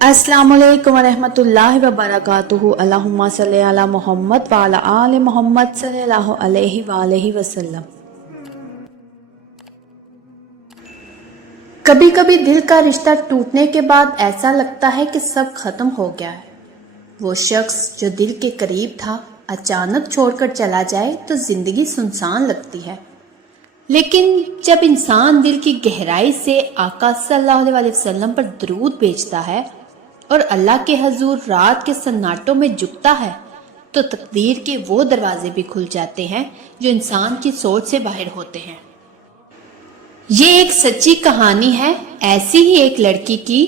अस्सलामु अलैकुम वरहमतुल्लाहि वबरकातुहू। अल्लाहुम्मा सल्ली अला मोहम्मद व अला आले मोहम्मद सल्लल्लाहु अलैहि वसल्लम। कभी कभी दिल का रिश्ता टूटने के बाद ऐसा लगता है कि सब खत्म हो गया है। वो शख्स जो दिल के करीब था अचानक छोड़कर चला जाए तो जिंदगी सुनसान लगती है। लेकिन जब इंसान दिल की गहराई से आका सल्लल्लाहु अलैहि वसल्लम पर दरूद भेजता है और अल्लाह के हजूर रात के सन्नाटों में झुकता है तो तकदीर के वो दरवाजे भी खुल जाते हैं जो इंसान की सोच से बाहर होते हैं। ये एक सच्ची कहानी है ऐसी ही एक लड़की की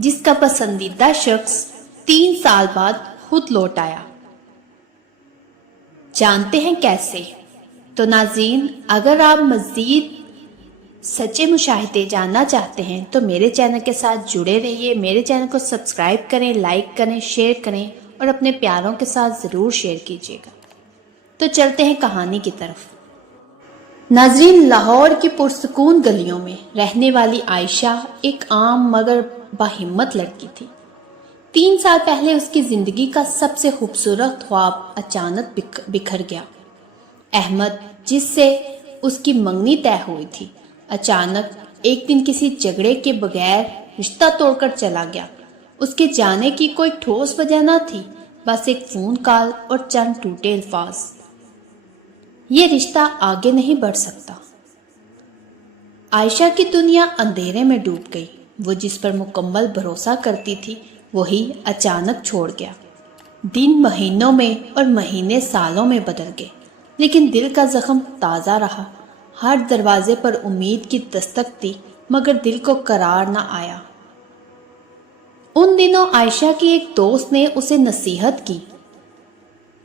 जिसका पसंदीदा शख्स 3 साल बाद खुद लौट आया। जानते हैं कैसे? तो नाज़रीन, अगर आप मज़ीद सच्चे मुशाहिदे जानना चाहते हैं तो मेरे चैनल के साथ जुड़े रहिए। मेरे चैनल को सब्सक्राइब करें, लाइक करें, शेयर करें और अपने प्यारों के साथ ज़रूर शेयर कीजिएगा। तो चलते हैं कहानी की तरफ। नाज़रीन, लाहौर की पुरसकून गलियों में रहने वाली आयशा एक आम मगर बाहिम्मत लड़की थी। 3 साल पहले उसकी ज़िंदगी का सबसे खूबसूरत ख्वाब अचानक बिखर गया। अहमद, जिससे उसकी मंगनी तय हुई थी, अचानक एक दिन किसी झगड़े के बगैर रिश्ता तोड़कर चला गया। उसके जाने की कोई ठोस वजह न थी, बस एक फोन कॉल और चंद टूटे अल्फाज। ये रिश्ता आगे नहीं बढ़ सकता। आयशा की दुनिया अंधेरे में डूब गई। वो जिस पर मुकम्मल भरोसा करती थी वही अचानक छोड़ गया। दिन महीनों में और महीने सालों में बदल गए, लेकिन दिल का जख्म ताज़ा रहा। हर दरवाजे पर उम्मीद की दस्तक थी मगर दिल को करार न आया। उन दिनों आयशा की एक दोस्त ने उसे नसीहत की,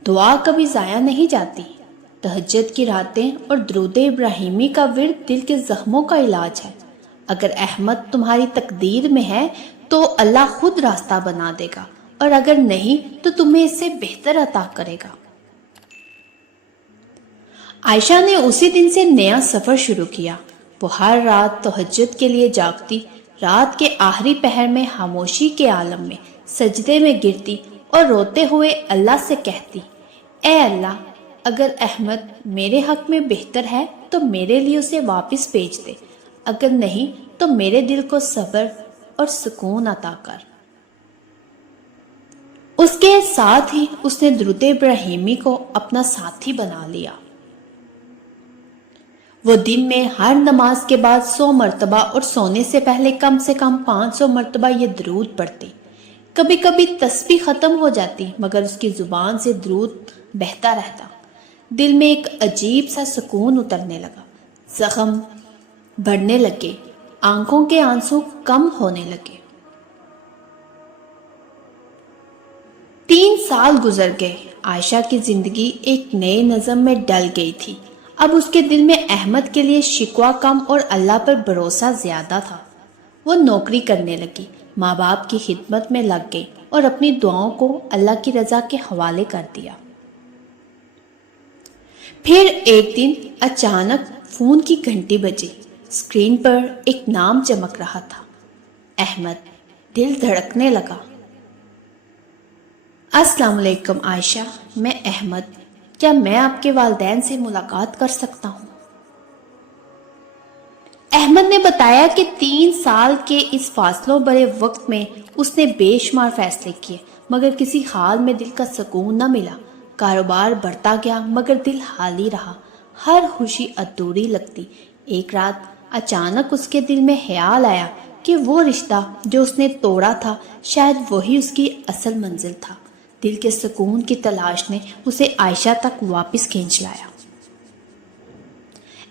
दुआ कभी ज़ाया नहीं जाती। तहज्जुद की रातें और दुरूद इब्राहिमी का विर्द दिल के जख्मों का इलाज है। अगर अहमद तुम्हारी तकदीर में है तो अल्लाह खुद रास्ता बना देगा, और अगर नहीं तो तुम्हें इससे बेहतर अता करेगा। आयशा ने उसी दिन से नया सफ़र शुरू किया। वो हर रात तहज्जुद के लिए जागती, रात के आखिरी पहर में खामोशी के आलम में सजदे में गिरती और रोते हुए अल्लाह से कहती, ए अल्लाह, अगर अहमद मेरे हक में बेहतर है तो मेरे लिए उसे वापस भेज दे, अगर नहीं तो मेरे दिल को सब्र और सुकून अता कर। उसके साथ ही उसने दुरूद इब्राहिमी को अपना साथी बना लिया। वो दिन में हर नमाज के बाद 100 मरतबा और सोने से पहले कम से कम 500 मरतबा ये दरूद पढ़ती। कभी कभी तस्बीह खत्म हो जाती मगर उसकी जुबान से दरूद बहता रहता। दिल में एक अजीब सा सुकून उतरने लगा। जख्म बढ़ने लगे, आंखों के आंसू कम होने लगे। 3 साल गुजर गए। आयशा की जिंदगी एक नए नज़म में डल गई थी। अब उसके दिल में अहमद के लिए शिकवा कम और अल्लाह पर भरोसा ज्यादा था। वो नौकरी करने लगी, माँ बाप की खिदमत में लग गई और अपनी दुआओं को अल्लाह की रजा के हवाले कर दिया। फिर एक दिन अचानक फोन की घंटी बजी। स्क्रीन पर एक नाम चमक रहा था, अहमद। दिल धड़कने लगा। अस्सलाम वालेकुम आयशा, मैं अहमद। क्या मैं आपके वालिदैन से मुलाकात कर सकता हूँ? अहमद ने बताया कि 3 साल के इस फासलों भरे वक्त में उसने बेशुमार फैसले किए मगर किसी हाल में दिल का सुकून न मिला। कारोबार बढ़ता गया मगर दिल खाली रहा। हर खुशी अधूरी लगती। एक रात अचानक उसके दिल में ख्याल आया कि वो रिश्ता जो उसने तोड़ा था शायद वही उसकी असल मंजिल था। दिल के सुकून की तलाश ने उसे आयशा तक वापस खींच लाया।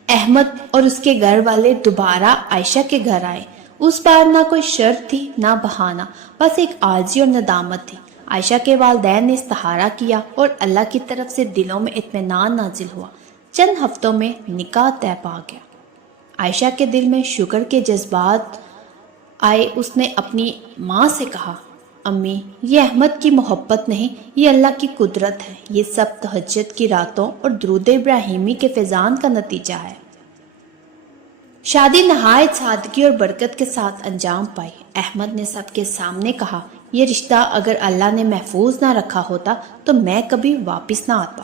अहमद और उसके घर वाले दोबारा आयशा के घर आए। उस बार ना कोई शर्त थी ना बहाना, बस एक आर्जी और नदामत थी। आयशा के वालिदैन ने इस्तिखारा किया और अल्लाह की तरफ से दिलों में इत्मीनान नाजिल हुआ। चंद हफ्तों में निकाह तय पा गया। आयशा के दिल में शुक्र के जज्बात आए। उसने अपनी माँ से कहा, अम्मी, ये अहमद की मोहब्बत नहीं, ये अल्लाह की कुदरत है। ये सब तहज्जुद की रातों और दुरूद इब्राहिमी के फैजान का नतीजा है। शादी नहायत सादगी और बरकत के साथ अंजाम पाई। अहमद ने सबके सामने कहा یہ رشتہ اگر اللہ نے محفوظ نہ رکھا ہوتا تو میں کبھی واپس نہ آتا۔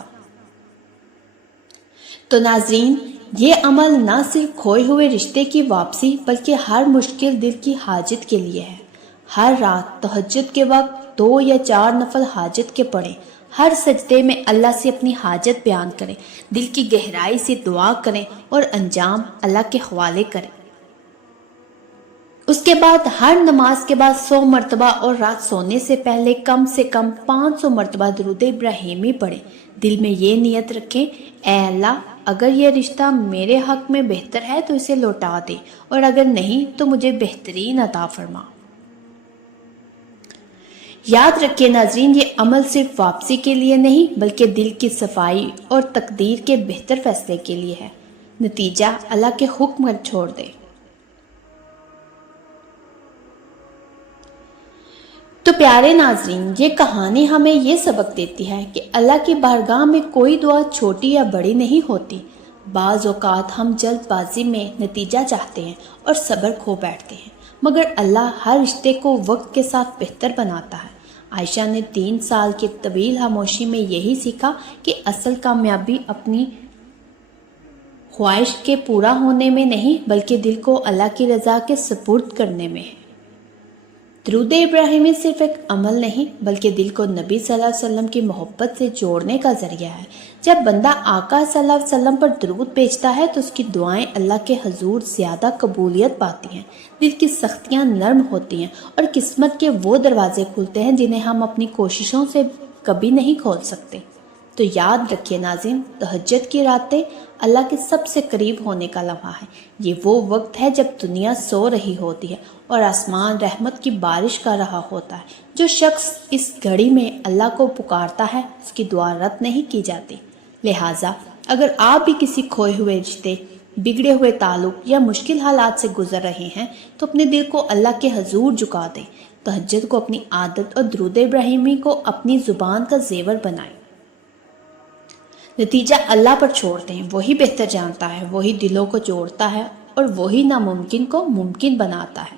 تو ناظرین، یہ عمل نہ صرف کھوئے ہوئے رشتے کی واپسی بلکہ ہر مشکل دل کی حاجت کے لیے ہے۔ ہر رات تہجد کے وقت 2 یا 4 نفل حاجت کے پڑھیں، ہر سجدے میں اللہ سے اپنی حاجت بیان کریں، دل کی گہرائی سے دعا کریں اور انجام اللہ کے حوالے کریں۔ اس کے بعد ہر نماز کے بعد 100 مرتبہ اور رات سونے سے پہلے کم سے کم 500 مرتبہ درود ابراہیمی پڑھیں۔ دل میں یہ نیت رکھیں، اے اللہ، اگر یہ رشتہ میرے حق میں بہتر ہے تو اسے لوٹا دے، اور اگر نہیں تو مجھے بہترین عطا فرما۔ یاد رکھیں ناظرین، یہ عمل صرف واپسی کے لیے نہیں بلکہ دل کی صفائی اور تقدیر کے بہتر فیصلے کے لیے ہے۔ نتیجہ اللہ کے حکم پر چھوڑ دے۔ تو پیارے ناظرین، یہ کہانی ہمیں یہ سبق دیتی ہے کہ اللہ کی بارگاہ میں کوئی دعا چھوٹی یا بڑی نہیں ہوتی۔ بعض اوقات ہم جلد بازی میں نتیجہ چاہتے ہیں اور صبر کھو بیٹھتے ہیں، مگر اللہ ہر رشتے کو وقت کے ساتھ بہتر بناتا ہے۔ عائشہ نے 3 سال کی طویل خاموشی میں یہی سیکھا کہ اصل کامیابی اپنی خواہش کے پورا ہونے میں نہیں بلکہ دل کو اللہ کی رضا کے سپرد کرنے میں ہے۔ درود ابراہیمی صرف ایک عمل نہیں بلکہ دل کو نبی صلی اللہ علیہ وسلم کی محبت سے جوڑنے کا ذریعہ ہے۔ جب بندہ آقا صلی اللہ علیہ وسلم پر درود بھیجتا ہے تو اس کی دعائیں اللہ کے حضور زیادہ قبولیت پاتی ہیں، دل کی سختیاں نرم ہوتی ہیں اور قسمت کے وہ دروازے کھلتے ہیں جنہیں ہم اپنی کوششوں سے کبھی نہیں کھول سکتے۔ تو یاد رکھیے ناظرین، تہجد کی راتیں اللہ کے سب سے قریب ہونے کا لمحہ ہے۔ یہ وہ وقت ہے جب دنیا سو رہی ہوتی ہے اور آسمان رحمت کی بارش کر رہا ہوتا ہے۔ جو شخص اس گھڑی میں اللہ کو پکارتا ہے اس کی دعا رد نہیں کی جاتی۔ لہٰذا اگر آپ بھی کسی کھوئے ہوئے رشتے، بگڑے ہوئے تعلق یا مشکل حالات سے گزر رہے ہیں تو اپنے دل کو اللہ کے حضور جھکا دیں، تہجد کو اپنی عادت اور درود ابراہیمی کو اپنی زبان کا زیور بنائیں۔ نتیجہ اللہ پر چھوڑ دیں، وہی بہتر جانتا ہے، وہی دلوں کو جوڑتا ہے اور وہی ناممکن کو ممکن بناتا ہے۔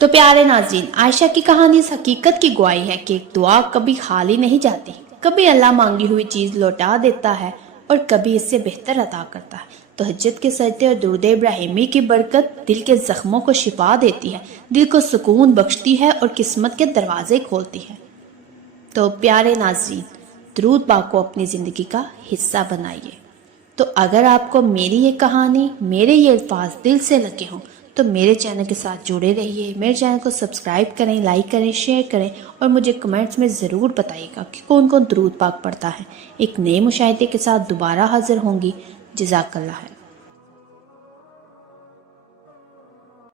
تو پیارے ناظرین، عائشہ کی کہانی اس حقیقت کی گواہی ہے کہ دعا کبھی خالی نہیں جاتی، کبھی اللہ مانگی ہوئی چیز لوٹا دیتا ہے اور کبھی اس سے بہتر عطا کرتا ہے۔ تہجد کے سجدے اور درود ابراہیمی کی برکت دل کے زخموں کو شفا دیتی ہے، دل کو سکون بخشتی ہے اور قسمت کے دروازے کھولتی ہے۔ تو پیارے ناظرین، درود پاک کو اپنی زندگی کا حصہ بنائیے۔ تو اگر آپ کو میری یہ کہانی، میرے یہ الفاظ دل سے لگے ہوں تو میرے چینل کے ساتھ جڑے رہیے، میرے چینل کو سبسکرائب کریں، لائک کریں، شیئر کریں اور مجھے کمنٹس میں ضرور بتائیے گا کہ کون کون درود پاک پڑھتا ہے۔ ایک نئے مشاہدے کے ساتھ دوبارہ حاضر ہوں گی۔ جزاک اللہ ہے۔